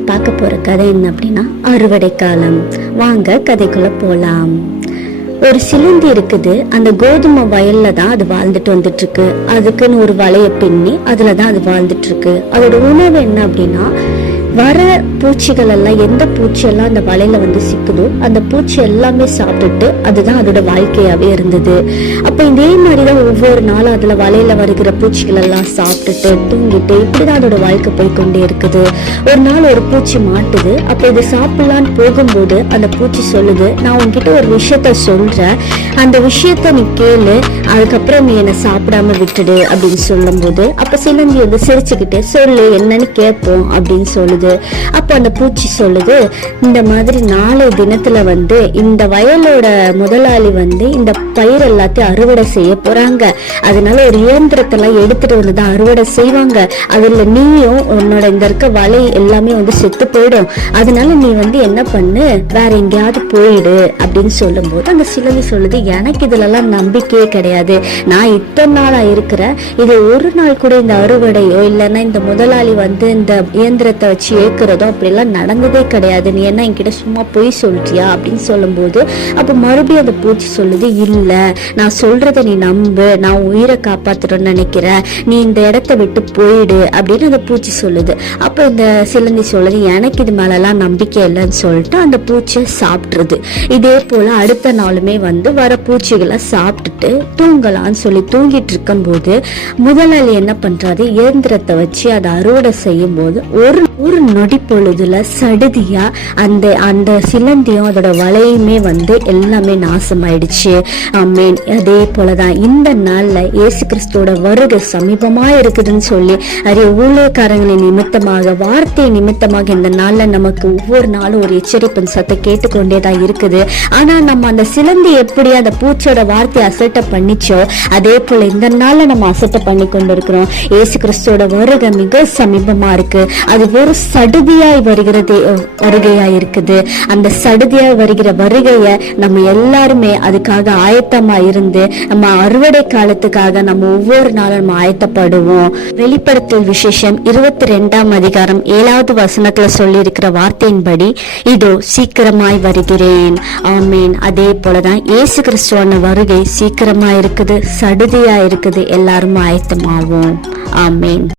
பார்க்க போற கதை என்ன அப்படின்னா அறுவடை காலம். வாங்க கதைக்குள்ள போலாம். ஒரு சிலந்தி இருக்குது. அந்த கோதுமை வயல்ல தான் அது வாழ்ந்துட்டு வந்துட்டு இருக்கு அதுக்குன்னு ஒரு வலைய பின்னி அதுல தான் அது வாழ்ந்துட்டு இருக்கு அதோட உணவு என்ன அப்படின்னா வர பூச்சிகள் எல்லாம் எந்த பூச்சி எல்லாம் அந்த வலையில வந்து சிக்குதோ அந்த பூச்சி எல்லாமே சாப்பிட்டுட்டு அதுதான் அதோட வாழ்க்கையாவே இருந்தது. அப்ப இதே மாதிரிதான் ஒவ்வொரு நாளும் அதுல வலையில வருகிற பூச்சிகள் எல்லாம் சாப்பிட்டுட்டு தூங்கிட்டு இப்படிதான் அதோட வாழ்க்கை போய்கொண்டே இருக்குது. ஒரு நாள் ஒரு பூச்சி மாட்டுது. அப்ப இது சாப்பிடலான்னு போகும்போது அந்த பூச்சி சொல்லுது நான் உன்கிட்ட ஒரு விஷயத்த சொல்றேன். அந்த விஷயத்த நீ கேளு. அதுக்கப்புறம் நீ என்னை சாப்பிடாம விட்டுடு. அப்படின்னு சொல்லும்போது அப்ப சிலந்தி வந்து சிரிச்சுக்கிட்டு சொல்லு என்னன்னு கேட்போம். அப்படின்னு சொல்லுது. அப்போ அந்த பூச்சி சொல்லுது இந்த மாதிரி நாளை தினத்துல வந்து இந்த வயலோட முதலாளி வந்து இந்த பயிர் எல்லாத்தையும் அறுவடை செய்ய போறாங்க. அதனால ஒரு இயந்திரத்தெல்லாம் எடுத்துட்டு வந்து தான் அறுவடை செய்வாங்க. அதுல நீயும் உன்னோட இந்த இருக்க வலை எல்லாமே வந்து செத்து போயிடும். அதனால நீ வந்து என்ன பண்ணு வேற எங்கேயாவது போயிடு அப்படின்னு சொல்லும்போது அந்த சிலவி சொல்லுது எனக்கு இதுலலாம் நம்பிக்கையே கிடையாது. நான் இத்தனை நாளா இருக்கிறேன். இது ஒரு நாள் கூட இந்த அறுவடையோ இல்லைன்னா இந்த முதலாளி வந்து இந்த இயந்திரத்தை வச்சு ஏற்கிறதும் அப்படிலாம் நடந்ததே கிடையாது. நீ என்ன என்கிட்ட சும்மா பொய் சொல்றியா அப்படின்னு சொல்லும்போது அப்போ மறுபடியும் அந்த பூச்சி சொல்லுது இல்லை நான் சொல்றத நீ நம்பு. நான் உயிரை காப்பாத்துறேன்னு நினைக்கிறேன். நீ இந்த இடத்த விட்டு போயிடு. அப்படின்னு அந்த பூச்சி சொல்லுது. அப்போ இந்த சிலந்தி சொல்லுது எனக்கு இது மேலெல்லாம் நம்பிக்கை இல்லைன்னு சொல்லிட்டு அந்த பூச்சியை சாப்பிட்ருது இதே போல அடுத்த நாளுமே வந்து வர பூச்சிகளை சாப்பிட்டுட்டு தூங்கலாம்னு சொல்லி தூங்கிட்டு இருக்கும்போது முதலாளி என்ன பண்றாரு? இயந்திரத்தை வச்சு அதை அறுவடை செய்யும் போது ஒரு ஒரு நொடி பொழுதுல சடுதியா அந்த அந்த சிலந்தியும் அதோட வலையுமே வந்து எல்லாமே நாசமாயிடுச்சு. ஆமேன். அதே போலதான் இந்த நாள்ல இயேசு கிறிஸ்துவோட வருகை சமீபமா இருக்குதுன்னு சொல்லி அரிய ஊழியக்காரங்களின் நிமித்தமாக வார்த்தை நிமித்தமாக இந்த நாள்ல நமக்கு ஒவ்வொரு நாளும் ஒரு எச்சரிப்பின் சத்தை கேட்டுக்கொண்டே தான் இருக்குது. ஆனா நம்ம அந்த சிலந்தி எப்படி அந்த பூச்சியோட வார்த்தையை அசட்டை பண்ணிச்சோ அதே போல இந்த நாள்ல நம்ம அசட்டை பண்ணி கொண்டு இருக்கிறோம் இயேசு கிறிஸ்துவோட வருகை மிக சமீபமா இருக்கு. அது வெறும் சடுதியாய் வருகிறது வருகையாய் இருக்குது அந்த சடுதியாய் வருகிற வருகைய நம்ம எல்லாருமே அதுக்காக ஆயத்தமா இருந்து நம்ம அறுவடை காலத்துக்காக நம்ம ஒவ்வொரு நாளும் நம்ம ஆயத்தப்படுவோம். வெளிப்படுத்தல் விசேஷம் இருபத்தி ரெண்டாம் அதிகாரம் ஏழாவது வசனத்துல சொல்லி இருக்கிற வார்த்தையின்படி இதோ சீக்கிரமாய் வருகிறேன். ஆமீன். அதே போலதான் இயேசு கிறிஸ்துவான வருகை சீக்கிரமா இருக்குது சடுதியா இருக்குது எல்லாரும் ஆயத்தமாவோம். ஆமீன்.